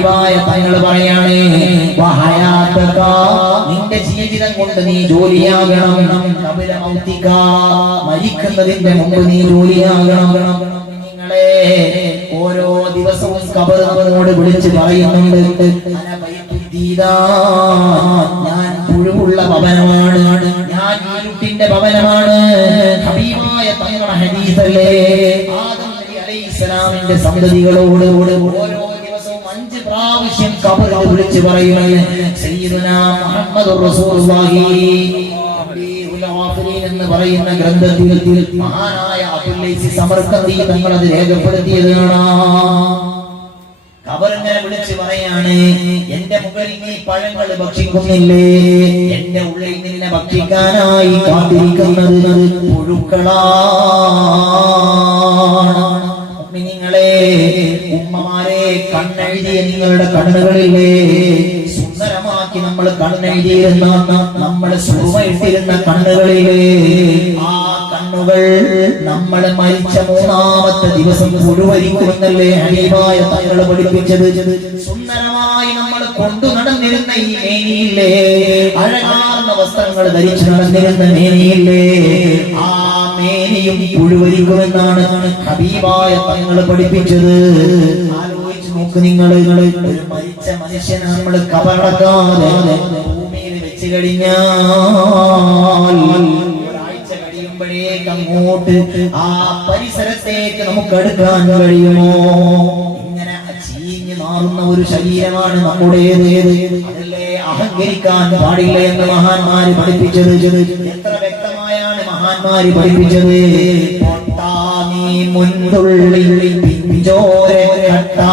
ഹബീബായ തങ്ങൾ പറയാണ് നിന്റെ ജീവിതം കൊണ്ട് നീ ജോലിയാകണം. മരിക്കുന്നതിന്റെ മുമ്പ് നീ ജോലിയാകണം. നിങ്ങളെ ഓരോ ദിവസവും കബർ നമ്മോട് വിളിച്ച് പറയുന്നുണ്ട്. ഞാൻ പുഴുവുള്ള ഭവനമാണ്. ഞാൻ ഇരുട്ടിന്റെ ഭവനമാണ്. ഹബീബായ തങ്ങളുടെ ഹദീസല്ലേ ആദം നബി അലൈഹിസ്സലാമിന്റെ സന്തതികളോട് ഓരോ അഞ്ച് പ്രാവശ്യം കബറിൽ വിളിച്ച് പറയുന്നത് സയ്യിദുനാ മുഹമ്മദ് റസൂലുള്ളാഹി. എന്ന് പറയുന്ന ഗ്രന്ഥത്തിൽ മഹാനായ അബ്ദുല്ലൈസി സമർക്കന്തി തങ്ങൾ അത് രേഖപ്പെടുത്തിയതാണ് കബറിങ്ങനെ വിളിച്ച് പറയാണ് എന്റെ മുകളിൽ നീ പഴങ്ങൾ ഭക്ഷിക്കുന്നില്ലേ? എന്റെ ഉള്ളിൽ നിന്നെ ഭക്ഷിക്കാനായി കാത്തിരിക്കുന്നത് പുഴുക്കളാണ്. നിങ്ങളെ കണ്ണെഴുതിയ നിങ്ങളുടെ കണ്ണുകളിലേ. സുന്ദരമാക്കി നമ്മൾ കണ്ണെഴുതിയിരുന്ന നമ്മൾ സുഖമായിട്ടിരുന്ന കണ്ണുകളിലെ. ആ കണ്ണുകൾ നമ്മൾ മരിച്ച മൂന്നാമത്തെ ദിവസം മുഴുവരിക്കുമെന്നല്ലേ ഹരീബായ തങ്ങൾ പഠിപ്പിച്ചത്. സുന്ദരമായി നമ്മൾ കൊണ്ടു നടന്നിരുന്ന ഈ മേനിയില്ലേ അഴകാർന്ന വസ്ത്രങ്ങൾ ധരിച്ചു നടന്നിരുന്ന മേനിയില്ലേ ആ മേനിയും പുഴുവരിക്കുമെന്നാണ് ഹബീബായ തങ്ങൾ പഠിപ്പിച്ചത്. ആലോചിച്ച് നോക്ക് നിങ്ങൾ ഒരു മരിച്ച മനുഷ്യനെ നമ്മൾ കബറക്കാതെ ഭൂമിയിൽ വെച്ച് കഴിഞ്ഞാൽ കഴിയുമ്പോഴേക്ക് അങ്ങോട്ട് ആ പരിസരത്തേക്ക് നമുക്ക് എടുക്കാൻ കഴിയുമോ? ഇങ്ങനെ ചീഞ്ഞു മാറുന്ന ഒരു ശരീരമാണ് നമ്മുടേത്. അതല്ലേ അഹങ്കരിക്കാൻ പാടില്ല എന്ന് മഹാന്മാര് പഠിപ്പിച്ചത്? എത്ര വ്യക്തമായാണ് മഹാന്മാര് പഠിപ്പിച്ചത്? നീ മുൻതുള്ളിൽ പിഞ്ചോര കട്ടാ.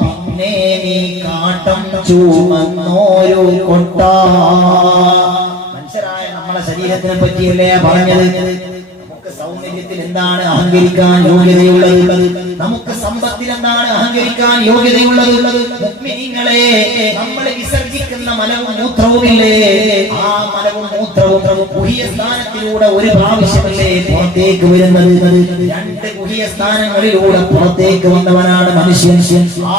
പിന്നെ നീ കാട്ടം ചൂമന്നോരു കൊട്ട. മനുഷ്യരായ നമ്മളെ ശരീരത്തിനെ പറ്റിയല്ലേ പറഞ്ഞത്? നമുക്ക് സൗന്ദര്യത്തിൽ എന്താണ് അഹങ്കരിക്കാൻ യോഗ്യതയുള്ളത്? നമുക്ക് സമ്പത്തിൽ എന്താണ് അഹങ്കരിക്കാൻ യോഗ്യതയുള്ളത് മുഅ്മിനീങ്ങളെ നമ്മൾ വിസർജിക്കുന്ന മലവും മൂത്രവുമില്ലേ? ആ മലവും മൂത്രവും ഗുഹ്യ സ്ഥാനത്തിലൂടെ ഒരു പ്രാവശ്യമല്ലേ പുറത്തേക്ക് വരുന്നത്? രണ്ട് ഗുഹ്യ സ്ഥാനങ്ങളിലൂടെ പുറത്തേക്ക് വന്നവനാണ് മനുഷ്യൻ.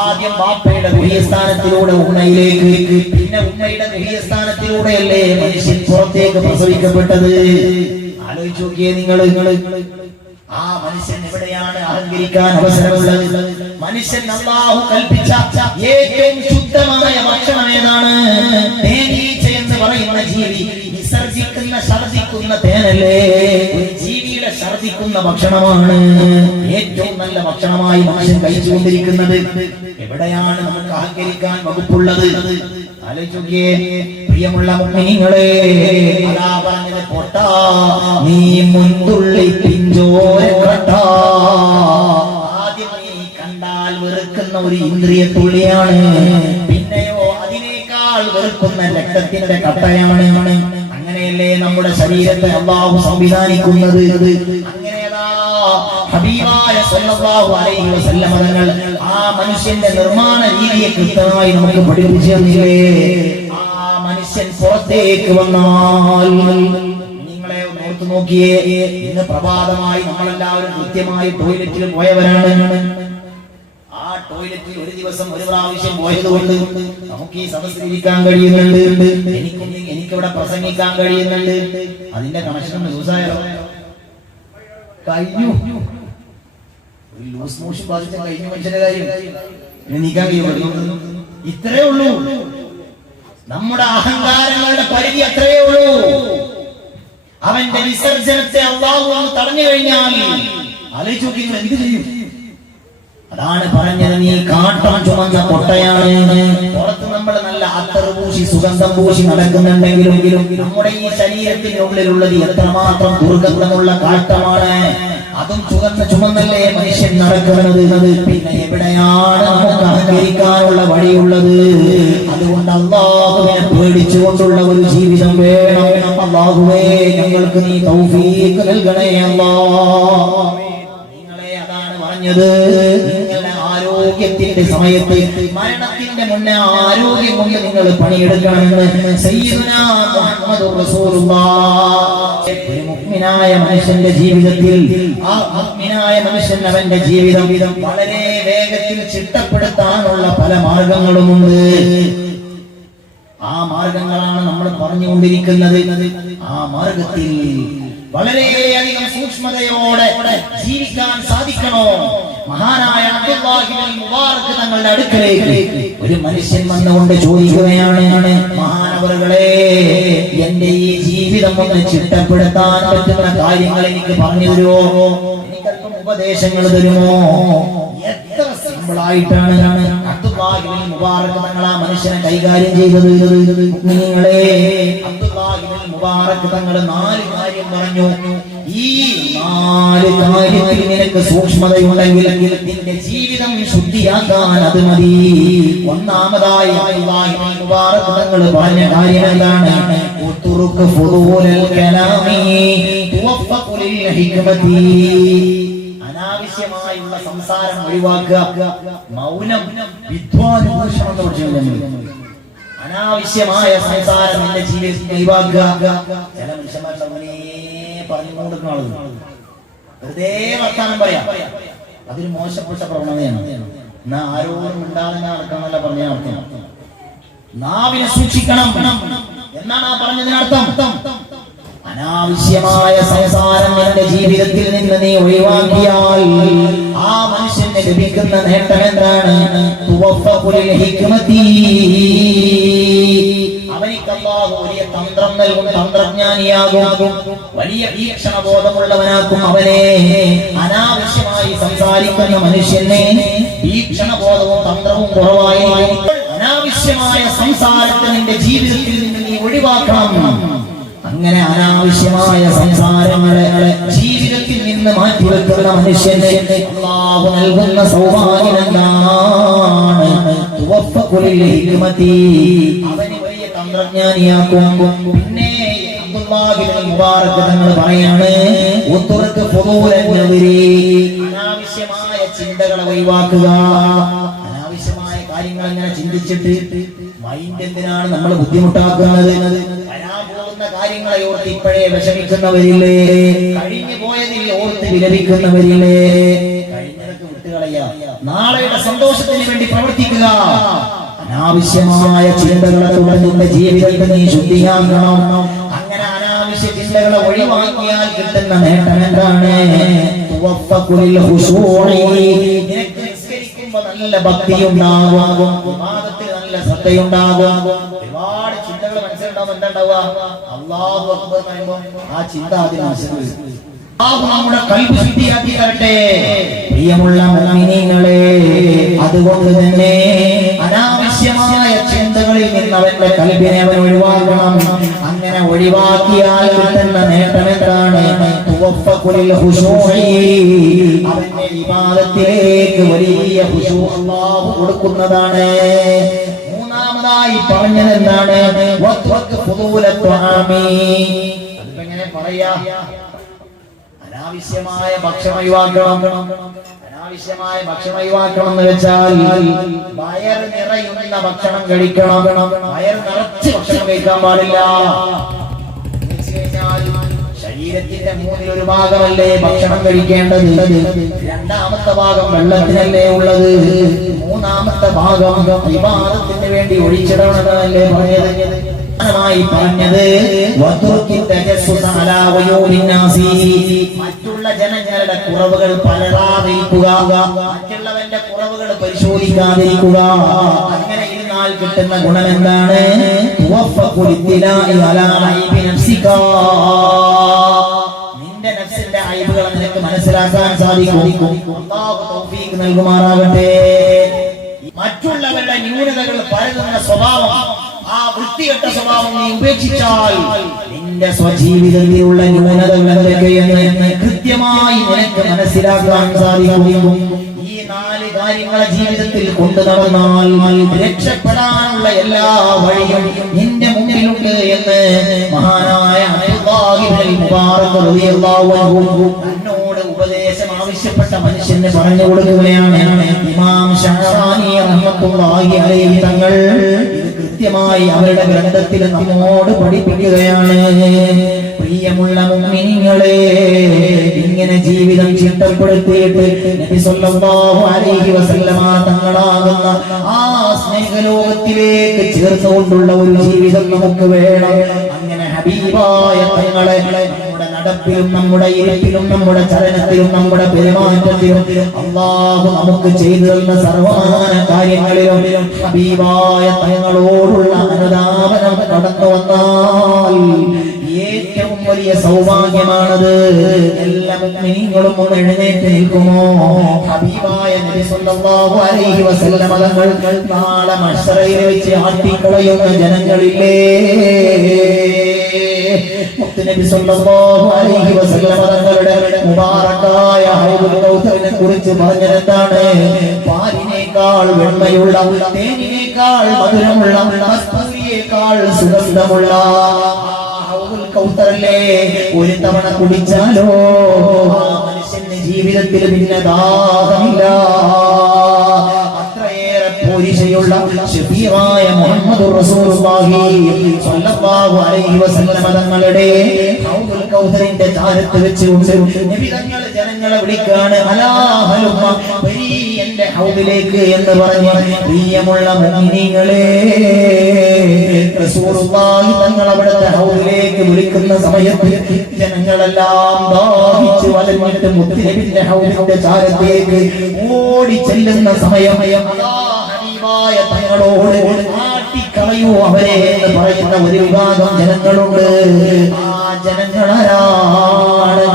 ആദ്യം ബാപ്പയുടെ ഗുഹ്യ സ്ഥാനത്തിലൂടെ ഉമ്മയിലേക്ക് പിന്നെ ഉമ്മയുടെ ഗുഹ്യ സ്ഥാനത്തിലൂടെയല്ലേ മനുഷ്യൻ പുറത്തേക്ക് പ്രസവിക്കപ്പെട്ടത്? ആലോചിച്ച് നോക്കിയേ നിങ്ങൾ നിങ്ങൾ ആ മനുഷ്യൻ എവിടെയാണ് അഹങ്കരിക്കാൻ അവസരമുള്ളത്? മനുഷ്യൻ അള്ളാഹു കൽപ്പിച്ച ഏറ്റവും ശുദ്ധമായ ഭക്ഷണം ഏതാണ്? തേനീച്ച എന്ന് പറയുന്ന ജീവി. വിസർജിക്കുന്ന ഛർദിക്കുന്ന തേനല്ലേ? ജീവിയുടെ ഛർദിക്കുന്ന ഭക്ഷണമാണ് ഏറ്റവും നല്ല ഭക്ഷണമായി മനുഷ്യൻ കഴിച്ചുകൊണ്ടിരിക്കുന്നത്. എവിടെയാണ് നമുക്ക് അഹങ്കരിക്കാൻ വകുപ്പുള്ളത്? പ്രിയമുള്ള മുന്നിങ്ങളെ അതാ പറഞ്ഞത് പൊട്ടാ. നീ മുൻതുള്ളി പിഞ്ചോര കട്ടാ ആദ്യം നീ കണ്ടാൽ വെറുക്കുന്ന ഒരു ഇന്ദ്രിയ തുള്ളിയാണ്. പിന്നെയോ അതിനേക്കാൾ വെറുക്കുന്ന രക്തത്തിന്റെ കട്ടയാണ് അങ്ങനെയല്ലേ നമ്മുടെ ശരീരത്തെ അള്ളാഹു സംവിധാനിക്കുന്നത്? സല്ലല്ലാഹു അലൈഹി വസല്ലം തങ്ങൾ ആ മനുഷ്യന്റെ നിർമ്മാണ രീതിയെ കൃത്യമായി നമുക്ക് പഠിപ്പിച്ചു തന്നില്ലേ ആ മനുഷ്യൻ പുറത്തേക്ക് വന്നാൽ നിങ്ങളെ ഓർത്ത് നോക്കിയേ. ഇന്ന് പ്രഭാതമായി നമ്മളെല്ലാവരും കൃത്യമായി ടോയ്ലറ്റിൽ പോയവരാണ്. ആ ടോയ്ലറ്റിൽ ഒരു ദിവസം ഒരു പ്രാവശ്യം പോയത് കൊണ്ട് നമുക്ക് ഈ സദസ്സിൽ ഇരിക്കാൻ കഴിയുന്നുണ്ട്. എനിക്ക് എനിക്കിവിടെ പ്രസംഗിക്കാൻ കഴിയുന്നുണ്ട്. അതിന്റെ കണക്ഷൻ ലൂസായോ? കഴിഞ്ഞു. ലൂസ് മോഷൻ ബാധിച്ച കഴിഞ്ഞ മനുഷ്യന്റെ കാര്യം. നീക്കാൻ ഇത്രേ ഉള്ളൂ. നമ്മുടെ അഹങ്കാരങ്ങളുടെ പരിധി അത്രയേ ഉള്ളൂ. അവന്റെ വിസർജനത്തെ അള്ളാഹു തടഞ്ഞു കഴിഞ്ഞാൽ ആലോചിച്ചു എന്ത് ചെയ്യും? അതാണ് പറഞ്ഞത് നീ കാട്ടാൻ ചുമന്ന പൊട്ടയാണ്. പുറത്ത് നമ്മൾ നല്ല അത്തർ പൂശി സുഗന്ധം പൂശി നടക്കുന്നുണ്ടെങ്കിലും നമ്മുടെ ഈ ശരീരത്തിനുള്ളിലുള്ളത് എത്രമാത്രം ദുർഗന്ധമുള്ള കാട്ടമാണ് അതും ചുവന്ന ചുമന്നല്ലേ മനുഷ്യൻ നടക്കുന്നത് പിന്നെ എവിടെയാണ് നമുക്ക് അഹങ്കരിക്കാനുള്ള വഴിയുള്ളത്? അതുകൊണ്ട് അള്ളാഹുവിനെ പേടിച്ചുകൊണ്ടുള്ള ഒരു ജീവിതം വേണം. അള്ളാഹുവേ ഞങ്ങൾക്ക് നീ തൗഫീഖ് നൽകണേ അല്ലാ നിങ്ങളെ അതാണ് പറഞ്ഞത്. ആരോഗ്യത്തിന്റെ സമയത്ത് മരണത്തിന്റെ മുന്നേ ആരോഗ്യം കൊണ്ട് നിങ്ങൾ പണിയെടുക്കണമെന്ന് മുഅ്മിനായ മനുഷ്യന്റെ ജീവിതത്തിൽ ആ മനുഷ്യൻ അവന്റെ ജീവിതം വളരെ വേഗത്തിൽ ചിട്ടപ്പെടുത്താനുള്ള പല മാർഗങ്ങളുമുണ്ട്. ആ മാർഗങ്ങളാണ് നമ്മൾ പറഞ്ഞുകൊണ്ടിരിക്കുന്നത്. ആ മാർഗത്തിൽ വളരെയധികം സൂക്ഷ്മതയോടെ ജീവിക്കാൻ സാധിക്കണോ? മഹാനായ അബ്ദുല്ലാഹിബ്നുൽ മുബാറക് തങ്ങളുടെ അടുക്കലേക്ക്. ഒരു മനുഷ്യൻ വന്നുകൊണ്ട് ചോദിക്കുകയാണ് മഹാനവറുകളെ എന്റെ ഈ ജീവിതം ഒന്ന് ചിട്ടപ്പെടുത്താൻ പറ്റുന്ന കാര്യങ്ങൾ എനിക്ക് പറഞ്ഞു തരുമോ എനിക്കല്പം ഉപദേശങ്ങൾ തരുമോ? എത്ര സിമ്പിൾ ആയിട്ടാണ് അബ്ദുല്ലാഹിബ്നുൽ മുബാറക് തങ്ങൾ ആ മനുഷ്യനെ കൈകാര്യം ചെയ്തത്. നിങ്ങളെ അബ്ദുല്ലാഹിബ്നുൽ മുബാറക് തങ്ങൾ നാല് കാര്യം പറഞ്ഞു. ഈ നാല് കാര്യത്തിൽ നിനക്ക് സൂക്ഷ്മതയുണ്ടെങ്കിൽ നിന്റെ ജീവിതം ശുദ്ധിയാക്കാൻ അത് മതി. ഒന്നാമതായി തങ്ങൾ പറഞ്ഞ കാര്യം എന്താണ്? അനാവശ്യമായുള്ള സംസാരം ഒഴിവാക്കുക. മൗനം വിദ്വാനുഭൂഷണം എന്ന് പഠിച്ചു അനാവശ്യമായ സംസാരം എന്റെ ജീവിതത്തിൽ ഒഴിവാക്കുക. ചില മനുഷ്യന്മാരുടെ പറഞ്ഞു കൊടുക്കുന്ന ആളുകൾ. വെറുതെ വർത്താനം പറയാം. അതൊരു മോശപ്പെട്ട പ്രവണതയാണ്. എന്നാ ആരോടും ഉണ്ടാകുന്ന ആൾക്കാണല്ല പറഞ്ഞ അർത്ഥം. നാവിനെ സൂക്ഷിക്കണം. എന്നാണ് ആ പറഞ്ഞതിനർത്ഥം അനാവശ്യമായ സംസാരം എന്റെ ജീവിതത്തിൽ നിന്ന് നീ ഒഴിവാക്കിയാൽ ആ മനുഷ്യന് ലഭിക്കുന്ന നേട്ടം എന്താണ്? അല്ലാഹു വലിയ തന്ത്രം നൽകും തന്ത്രജ്ഞാനിയാകും. വലിയ വീക്ഷണബോധമുള്ളവനാക്കും അവനെ. അനാവശ്യമായി സംസാരിക്കുന്ന മനുഷ്യനെ വീക്ഷണബോധവും തന്ത്രവും കുറവായി അനാവശ്യമായ സംസാരത്തെ നിന്റെ ജീവിതത്തിൽ നിന്ന് നീ ഒഴിവാക്കണം. അങ്ങനെ അനാവശ്യമായ സംസാരങ്ങളെ ജീവിതത്തിൽ നിന്ന് മാറ്റിവെക്കുന്ന വെക്കുന്ന അള്ളാഹു നൽകുന്ന സൗഭാഗ്യം എന്താണ്. അവന് വലിയ പിന്നെ മുബാറക് തങ്ങൾ പറയാണ്. അനാവശ്യമായ ചിന്തകളെ ഒഴിവാക്കുക. അനാവശ്യമായ കാര്യങ്ങൾ അങ്ങനെ ചിന്തിച്ചിട്ട് മൈൻഡ് എന്തിനാണ് നമ്മൾ ബുദ്ധിമുട്ടാക്കുന്നത്? വരാൻ പോകുന്ന കാര്യങ്ങളെ ഓർത്ത് ഇപ്പോഴേ വിഷമിക്കുന്നവരില്ലേ? കഴിഞ്ഞു പോയതിൽ ഓർത്ത് വിലപിക്കുന്നവരില്ലേ? കഴിഞ്ഞതൊക്കെ വിട്ടുകളയ. നാളെയുടെ സന്തോഷത്തിന് വേണ്ടി പ്രവർത്തിക്കുക. അനാവശ്യമായ ചിന്തകളെ തുടർന്നുള്ള ജീവിതത്തെ നീ ശുദ്ധിയാക്കണം അങ്ങനെ അനാവശ്യ ചിന്തകളെ ഒഴിവാക്കിയാൽ കിട്ടുന്ന നേട്ടം എന്താണ്? നല്ല ഭക്തിയുണ്ടാകും നല്ല ശ്രദ്ധയുണ്ടാകും. ഒരുപാട് ചിന്തകൾ മനസ്സിലുണ്ടാവും അക്ബർ ആ ചിന്ത ആദ്യം നമ്മുടെ പ്രിയമുള്ള അതുകൊണ്ട് തന്നെ അവന്റെ കൽബിനെ അവൻ ഒഴിവാക്കണം. അങ്ങനെ ഒഴിവാക്കിയാൽ കിട്ടുന്ന നേട്ടം എന്താണ്. അവന്റെ വിവാദത്തിലേക്ക് വലിയ അള്ളാഹു കൊടുക്കുന്നതാണ്. മൂന്നാമതായി പറഞ്ഞത് എന്താണ്. പറയാ? അനാവശ്യമായ ഭക്ഷണം ഒഴിവാക്കണം. അനാവശ്യമായ ഭക്ഷണം ഒഴിവാക്കണം എന്ന് വെച്ചാൽ വയർ നിറയുന്ന ഭക്ഷണം കഴിക്കണം. വയർ നിറച്ച് ഭക്ഷണം കഴിക്കാൻ പാടില്ല. ശരീരത്തിന്റെ മൂന്നിൽ ഒരു ഭാഗമല്ലേ ഭക്ഷണം കഴിക്കേണ്ടത്? രണ്ടാമത്തെ ഭാഗം വെള്ളത്തിനല്ലേ ഉള്ളത്? മൂന്നാമത്തെ ഭാഗം വിവാദത്തിന് വേണ്ടി ഒഴിച്ചിടണമെന്നല്ലേ പറഞ്ഞത്? ായി പറഞ്ഞത്. മറ്റുള്ള ജനങ്ങളുടെ കുറവുകൾ പലരാതിരിക്കുക മറ്റുള്ളവന്റെ കുറവുകൾ പരിശോധിക്കാതിരിക്കുക. അങ്ങനെ ഇരുന്നാൽ കിട്ടുന്ന ഗുണം എന്താണ്. നിന്റെ നഫ്സിന്റെ അയവുകൾ നിനക്ക് മനസ്സിലാക്കാൻ സാധിക്കും. നൽകുമാറാകട്ടെ. മറ്റുള്ളവരുടെ ന്യൂനതകൾ പരതുന്ന സ്വഭാവം വൃത്തികെട്ട സ്വഭാവം നീ ഉപേക്ഷിച്ചാൽ നിന്റെ സ്വജീവിതത്തിലുള്ള ന്യൂനതകൾ എന്തൊക്കെയെന്ന് കൃത്യമായി നിനക്ക് മനസ്സിലാക്കാൻ സാധിക്കും ഈ നാല് കാര്യങ്ങളെ ജീവിതത്തിൽ കൊണ്ടു നടന്നാൽ രക്ഷപ്പെടാനുള്ള എല്ലാ വഴിയും നിന്റെ മുന്നിലുണ്ട് എന്ന് മഹാനായ എന്നോട് ഉപദേശം ആവശ്യപ്പെട്ട മനുഷ്യന് പറഞ്ഞു കൊടുക്കുകയാണ്. ഇമാം ഷഹറാനി തങ്ങൾ കൃത്യമായി അവരുടെ ഗ്രന്ഥത്തിൽ നമ്മോട് പഠിപ്പിക്കുകയാണ്. പ്രിയമുള്ള മുമ്മിനിങ്ങളെ ഇങ്ങനെ ജീവിതം ചിട്ടപ്പെടുത്തിയിട്ട് അലൈഹി വസല്ലമ തങ്ങളാകുന്ന ആ സ്നേഹലോകത്തിലേക്ക് ചേർന്നുകൊണ്ടുള്ള ഒരു ജീവിതം നമുക്ക് വേണം. അങ്ങനെ ഹബീബായ തങ്ങളെ നടപ്പിലും നമ്മുടെ ഇരിപ്പിലും നമ്മുടെ ചലനത്തിലും നമ്മുടെ പെരുമാറ്റത്തിലും അള്ളാഹു നമുക്ക് ചെയ്തു തന്ന സർവമാന കാര്യങ്ങളിലും ഹബീബായ തങ്ങളോടുള്ള അനുദാപനം കടന്നു വന്നാൽ ഏറ്റവും വലിയ സൗഭാഗ്യമാണത്. എല്ലാ മുഅ്മിനീങ്ങളും ഒന്ന് എഴുന്നേറ്റ് നിൽക്കുമോ? ഹബീബായ നബി അലൈഹി തങ്ങൾ നാളെ മഷറയിൽ വെച്ച് ആട്ടിക്കളയുന്ന ജനങ്ങളില്ലേ? അലൈഹി വസല്ലം തങ്ങളുടെ മുബാറകായ കുറിച്ച് പറഞ്ഞതെന്താണ്? പാലിനേക്കാൾ വെണ്മയുള്ള തേനിനേക്കാൾ മധുരമുള്ള കസ്തൂരിയേക്കാൾ സുഗന്ധമുള്ള കൗത്തറല്ലേ ഒരു തവണ കുടിച്ചാലോ? ആ മനുഷ്യന്റെ ജീവിതത്തിൽ പിന്നെ ദാഹമില്ല അത്രയേറെ പോരിശയുള്ള ഷഫീറായ മുഹമ്മദ് റസൂലുള്ളാഹി സ്വല്ലല്ലാഹു അലൈഹി വസല്ലം തങ്ങളുടെ ഹൗദുൽ കൗസറിന്റെ ചാരത്ത് വെച്ചുകൊണ്ട് നബി തങ്ങൾ ജനങ്ങളെ വിളിക്കാണ് അലാ ഹലുമ്മ എന്റെ ഹൗദിലേക്ക് എന്ന് പറഞ്ഞ് പ്രിയമുള്ള മുഅ്മിനീങ്ങളെ റസൂലുള്ളാഹി തങ്ങൾ അവിടുത്തെ ഹൗദിലേക്ക് വിളിക്കുന്ന സമയത്ത് ജനങ്ങളെല്ലാം ദാഹിച്ച് വലഞ്ഞിട്ട് മുത്തുനബിന്റെ ഹൗദിന്റെ ചാരത്തേക്ക് ഓടി ചെല്ലുന്ന സമയം. അതാ ഹബീബായ തങ്ങളോട് ആട്ടിക്കളയൂ അവരെ എന്ന് പറയുന്ന ഒരു വിഭാഗം ജനങ്ങളുണ്ട്. ആ ജനങ്ങളാരാണ്?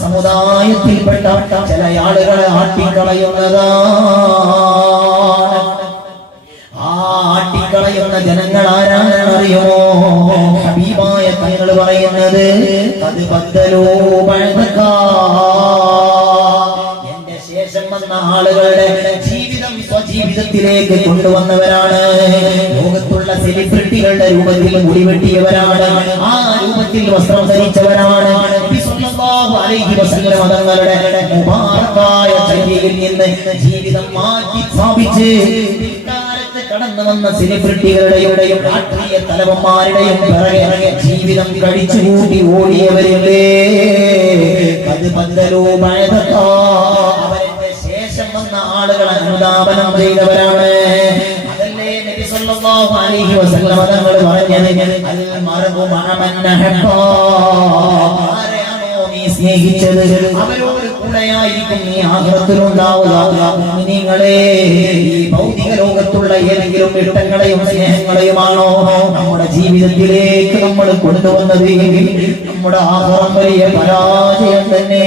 സമുദായത്തിൽപ്പെട്ട ചില ആളുകളെ ആട്ടിക്കളയുന്നതാണ്. ആ ആട്ടിക്കളയുന്ന ജനങ്ങൾ ആരാണെന്ന് അത് ബഅദകാ. എന്റെ ശേഷം വന്ന ആളുകളുടെ ജീവിതം സ്വജീവിതത്തിലേക്ക് കൊണ്ടുവന്നവരാണ്. ലോകത്തുള്ള സെലിബ്രിറ്റികളുടെ രൂപത്തിൽ മുടിവെട്ടിയവരാണ്. ആ രൂപത്തിൽ വസ്ത്രം ധരിച്ചവരാണ്. മതങ്ങളുടെ മുബാറക്കായ ചര്യയിൽ നിന്ന് ജീവിതം മാറ്റി സ്ഥാപിച്ച് കടന്നു വന്ന സെലിബ്രിറ്റികളുടെയും രാഷ്ട്രീയ തലവന്മാരുടെയും പിറകെ ജീവിതം കഴിച്ചു കൂട്ടി ഓടിയവരില്ലേ അത് ബദലോ ബഅദകാ. അവരുടെ ശേഷം വന്ന ആളുകൾ അനുദാപനം ചെയ്തവരാണ് തങ്ങൾ പറഞ്ഞത് അൽ മർഉ മഅമൻ അഹബ്ബാ. ആരെയാണോ നീ സ്നേഹിച്ചത് അവരോട് കൂടെയായിരിക്കും നീ ആഗ്രഹത്തിലുണ്ടാവുക നിങ്ങളെ ഭൗതിക ലോകത്തുള്ള ഏതെങ്കിലും ഇഷ്ടങ്ങളെയും സ്നേഹങ്ങളെയുമാണോ നമ്മുടെ ജീവിതത്തിലേക്ക് നമ്മൾ കൊണ്ടുവന്നത് നമ്മുടെ ആഹാരം വലിയ പരാജയം തന്നെ.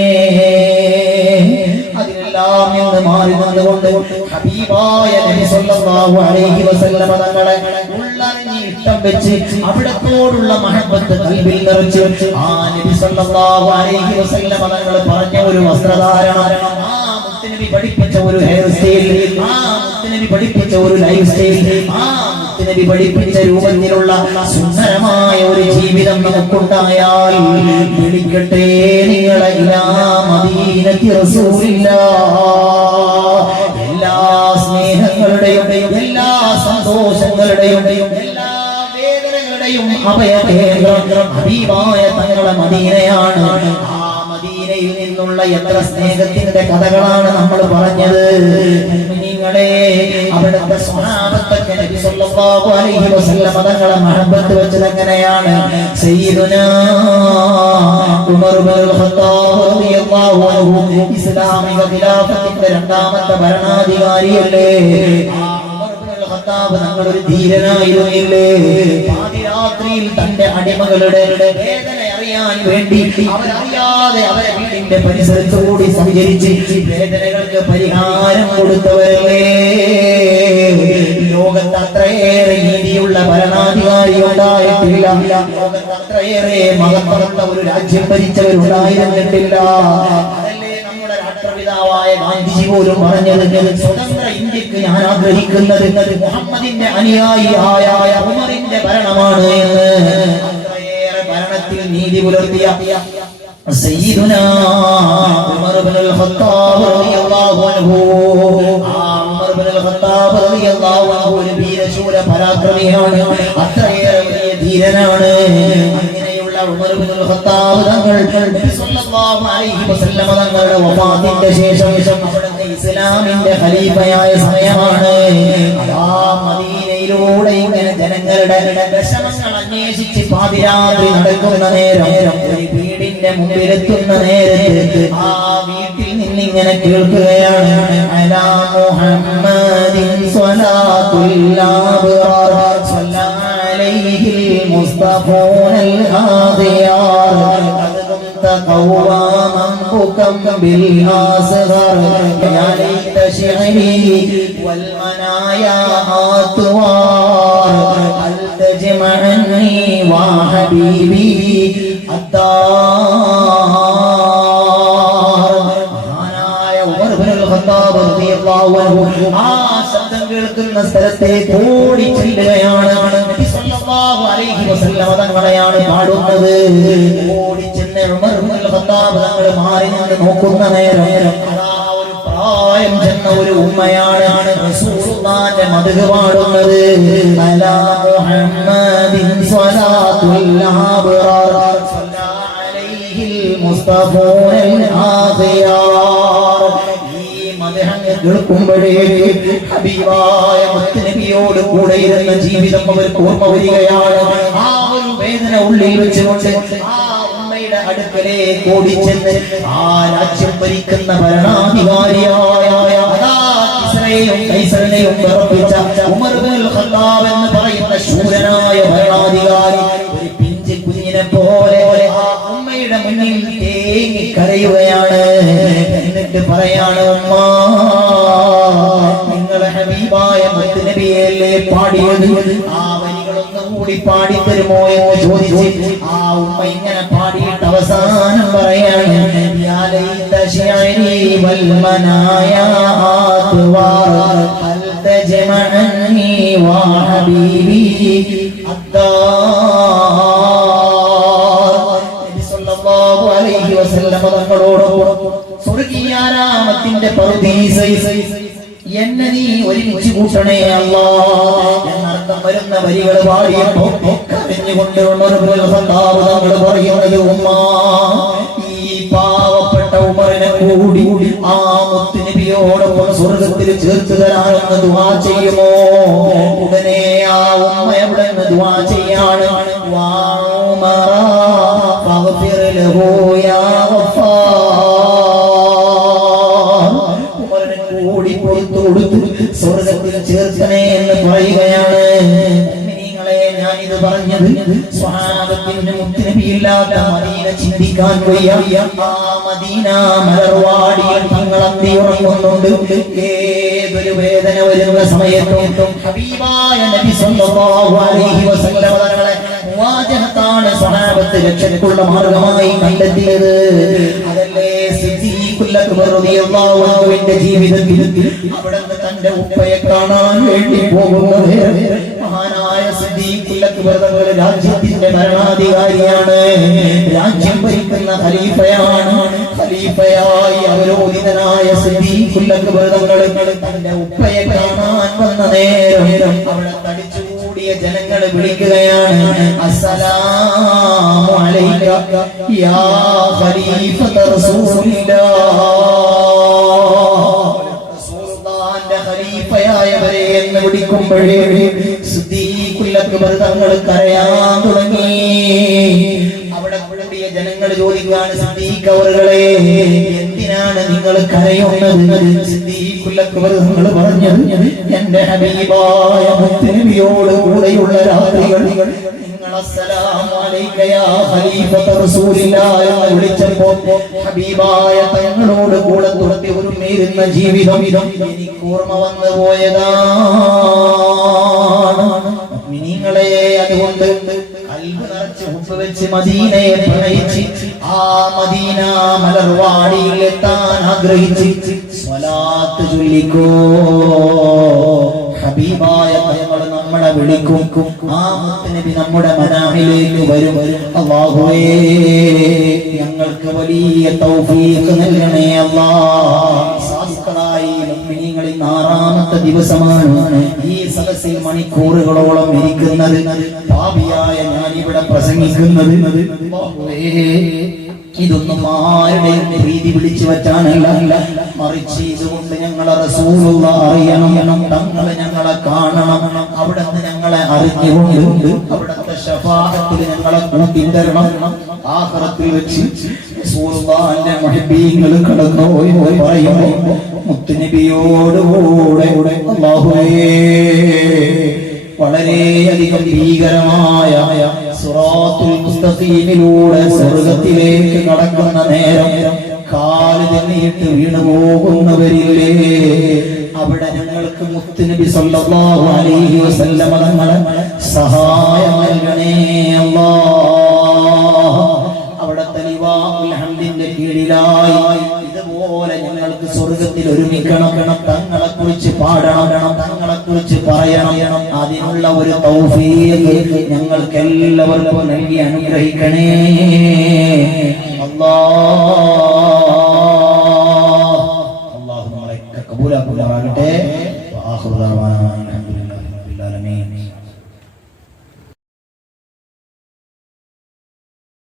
അതിനെല്ലാം നിന്ന് മാറി നിന്നുകൊണ്ട് ഹബീബായ നബി സല്ലല്ലാഹു അലൈഹി വസല്ലമ തങ്ങളെ ഇഷ്ടം വെച്ച് അവിടത്തോടുള്ള മഹബത്ത് കൽബിൽ നിറച്ച് ആ നബി സല്ലല്ലാഹു അലൈഹി വസല്ലം തങ്ങൾ പറഞ്ഞ ഒരു വസ്ത്രധാരണം ആ മുത്തുനബി പഠിപ്പിച്ച ഒരു ഹെയർ സ്റ്റൈൽ ആ മുത്തുനബി പഠിപ്പിച്ച ഒരു ലൈഫ് സ്റ്റൈൽ ആ നബി പഠിപ്പിച്ച രൂപത്തിലുള്ള സുന്ദരമായ ഒരു ജീവിതം നമുക്കുണ്ടായാൽ വിളിക്കട്ടെ നിങ്ങളെ എല്ലാ സ്നേഹങ്ങളുടെയും എല്ലാ സന്തോഷങ്ങളുടെയും വേദനകളുടെയും അഭയകേന്ദ്രം ഹബീബായ തങ്ങളെ മദീനയാണ്. ആ മദീനയിൽ നിന്നുള്ള എത്ര സ്നേഹത്തിന്റെ കഥകളാണ് നമ്മൾ പറഞ്ഞത്. നിങ്ങളെ അവിടുത്തെ നബി അലൈഹി വസല്ലം സയ്യിദുനാ ഉമർ ഖത്താബ് റളിയല്ലാഹു അൻഹു ഖിലാഫത്തിന്റെ രണ്ടാമത്തെ ഭരണാധികാരിയല്ലേ? ഉമർ ഞങ്ങൾ ഒരു ധീരനായിരുന്നില്ലേ? പാതിരാത്രിയിൽ തന്റെ അടിമകളുടെ വേദന അറിയാൻ വേണ്ടി അവരറിയാതെ അവരെ വീടിന്റെ പരിസരത്ത് സഞ്ചരിച്ച് വേദനകൾക്ക് പരിഹാരം കൊടുത്തവരല്ലേ? ലോകത്ത് അത്രയേറെ നീതിയുള്ള ഭരണാധികാരി ഉണ്ടായിട്ടില്ല ലോകത്ത് അത്രയേറെ മഹത്വമുള്ള ഒരു രാജ്യം ഭരിച്ചവരുണ്ടായിരുന്നിട്ടില്ല. രാഷ്ട്രപിതാവായ ഗാന്ധിജി പോലും പറഞ്ഞത് സ്വതന്ത്ര ഇന്ത്യയ്ക്ക് ഞാൻ ആഗ്രഹിക്കുന്നത് മുഹമ്മദിന്റെ അനുയായി ആയ ഉമറിന്റെ ഭരണമാണ് അത്രയേറെ ഭരണത്തിൽ നീതി പുലർത്തിയ സയ്യിദുനാ ഉമർ ഖത്താബ് റളിയല്ലാഹു അൻഹു. അത്രയേറെ വലിയ ധീരനാണ്. തങ്ങളുടെ വഫാത്തിന്റെ ശേഷം ഇസ്ലാമിന്റെ ഖലീഫയായ സമയമാണ്. മദീനയിലൂടെ ഇങ്ങനെ ജനങ്ങളുടെ വിഷമങ്ങൾ അന്വേഷിച്ച് പാതിരാത്രി നടക്കുന്ന നേരം വീടിന്റെ മുമ്പിലെത്തുന്ന നേരത്ത് ആ വീട്ടിൽ നിന്നിങ്ങനെ കേൾക്കുകയാണ്. അലാ മുഹമ്മദിൻ സ്വലാത്തുല്ലാ المصطفون الأخيار قد كنت قواما بكم بالأصغر يا ليت شعري والمنايا أطوار هل تجمعني وحبيبي الدار മഹാനായ ഉമർ ഇബ്നുൽ ഖത്താബ് റളിയല്ലാഹു അൻഹു ആ ശബ്ദം കേൾക്കുന്ന സ്ഥലത്തേക്ക് ഓടി വസല്ലം പറയാണ് പാടുന്നത് ഓടിച്ചെന്നെ ഉമർ തങ്ങൾ മാറി ഞാൻ നോക്കുന്ന നേരം ഒരു പ്രായം ചെന്ന ഒരു ഉമ്മയാണ് റസൂലുള്ളാന്റെ മധുക പാടുന്നത്. അലാ മുഹമ്മദിൻ സ്വലാത്തുൽ അബ്റാർ സ്വല്ല അലൈഹിൽ മുസ്തഫൂൽ ആസിയാർ കേൾക്കുമ്പോഴേക്ക് ഹബീബായ മുത്തുനബിയോട് കൂടെ ഇരുന്ന ജീവിതം അവർക്ക് ഓർമ്മ വരികയാണ്. ആ ഒരു വേദന ഉള്ളിൽ വെച്ചുകൊണ്ട് ആ ഉമ്മയുടെ അടുക്കലേക്ക് ഓടിച്ചെന്ന് ആ രാജ്യം ഭരിക്കുന്ന ഭരണാധികാരിയായ കിസ്രയെയും കൈസറിനെയും പാടിത്തരുമോ എന്ന് ചോദിച്ച് ആ ഉമ്മ ഇങ്ങനെ പാടിയിട്ട് അവസാനം പറയാണ് തങ്ങളോടൊപ്പം സ്വർഗീയാരാമത്തിന്റെ പറുദീസയിൽ എന്നെ നീ ഒരുമിച്ച് കൂട്ടണേ അല്ലോ. എന്നർത്ഥം വരുന്ന വരികൾ പാടിയപ്പോ കരഞ്ഞുകൊണ്ട് തങ്ങൾ പറയുന്നത് ഉമ്മ ഈ പാവപ്പെട്ട ഉമറിനെ കൂടി ആ മുത്തുനബിയോടൊപ്പം സ്വർഗത്തിൽ ചേർത്ത് തരാമെന്ന് ദുആ ചെയ്യുമോ? ഉടനെ ആ ഉമ്മ എവിടെ നിന്ന് ദുആ ചെയ്യാണ്? വാ ഉമറ ഫഗ്ഫിർ ലഹു ചേർക്കണേ എന്ന് പറയുകയാണ്. ഇത് പറഞ്ഞത് മുത്തുനബിയില്ലാത്ത മദീന ചിന്തിക്കാൻ ആ മദീന വേദന സമയത്തും ഹബീബായ നബി അലൈഹി മാർഗമായി കണ്ടെത്തിയത്. അതല്ലേ സിദ്ദീഖുൽ അക്ബർ ജീവിതത്തിൽ അവിടുന്ന് തന്റെ ഉപ്പയെ കാണാൻ വേണ്ടി പോകുന്നത് മഹാനായ തങ്ങൾ രാജ്യത്തിന്റെ ഭരണാധികാരിയാണ്. രാജ്യം ഭരിക്കുന്ന ഖലീഫയാണ്. ഖലീഫയായി അവരോധിതനായ തങ്ങൾ തന്റെ ഉപ്പയെ കാണാൻ വന്ന നേരം അവിടെ തടിച്ചു കൂടിയ ജനങ്ങൾ വിളിക്കുകയാണ് അസ്സലാമു അലൈക യാ ഖലീഫത റസൂലില്ലാഹ് ഖലീഫയായവരെ എന്ന് വിളിക്കുമ്പോഴേ തങ്ങൾ കരയാൻ തുടങ്ങി. ജനങ്ങൾ ചോദിക്കുകയാണ് സിദ്ദീഖ് അവറുകളെ എന്തിനാണ് നിങ്ങൾ കരയുന്നത് സിദ്ദീഖുൽ നിങ്ങൾ പറഞ്ഞത്? എന്റെ ഹബീബായ മുത്തനബിയോട് കൂടെയുള്ള രാത്രികൾ വിളിച്ചപ്പോൾ ഹബീബായ തങ്ങളോട് കൂടെ തുറത്തി ഒരുമയിരുന്ന ജീവിതം എനിക്ക് ഓർമ്മ വന്നു പോയതാണ് വെച്ച് മദീനയെ പ്രണയിച്ച് ആ മദീന മലർവാടിയിൽ എത്താൻ ആഗ്രഹിച്ച് സ്വലാത്ത് ചൊല്ലിക്കോ. ഹബീബായ തങ്ങൾ നമ്മളെ വിളിക്കും. ആ മുത്തനബി നമ്മുടെ മനാമിലേക്ക് വരും. അള്ളാഹുവേ ഞങ്ങൾക്ക് വലിയ തൗഫീഖ് നൽകണേ അല്ലാ. മുഅ്മിനീങ്ങളിൽ ആറാമത്തെ ദിവസമാണ് ഈ സദസ്സിൽ മണിക്കൂറുകളോളം ഇരിക്കുന്നത്. പാപിയായ ഞാനിവിടെ പ്രസംഗിക്കുന്നത്. ഇതൊന്നും ആരുടെയും പ്രീതി വിളിച്ചു വെച്ചാനല്ല. മറിച്ച് ഇതുകൊണ്ട് ഞങ്ങളെ റസൂലുള്ള അറിയണം. തങ്ങളെ ഞങ്ങളെ കാണണം. അവിടെ നിന്ന് ഞങ്ങളെ അറിഞ്ഞുകൊണ്ട് അവിടുത്തെ ഞങ്ങളെ കൂട്ടിത്തരണം. ആഖിറത്തിൽ വെച്ച് അല്ലാഹുവേ. വളരെയധികം ഭീകരമായ സുറാത്തുൽ സ്വർഗത്തിലേക്ക് കടക്കുന്ന നേരം കാൽ തന്നിയിട്ട് വീണു പോകുന്നവരില്ലേ? അവിടെ ഞങ്ങൾക്ക് മുത്തുനബി സല്ലല്ലാഹു അലൈഹി വസല്ലമ തങ്ങളെ സഹായം നൽകണേ അല്ലാഹ്. അവിടത്തെ ലിവാഉൽ ഹംദിന്റെ കീഴിലായി ഇതുപോലെ ഞങ്ങൾക്ക് സ്വർഗത്തിൽ ഒരുമിക്കണം. തങ്ങളെ കുറിച്ച് പാടണം തങ്ങളെ കുറിച്ച് പറയണം. അതിനുള്ള ഒരു തൗഫീഖ് ഞങ്ങൾക്ക് എല്ലാവർക്കും നൽകി അനുഗ്രഹിക്കണേ. അല്ലാ. അല്ലാഹു നമ്മളെ റബ്ബിൽ ആലമീൻ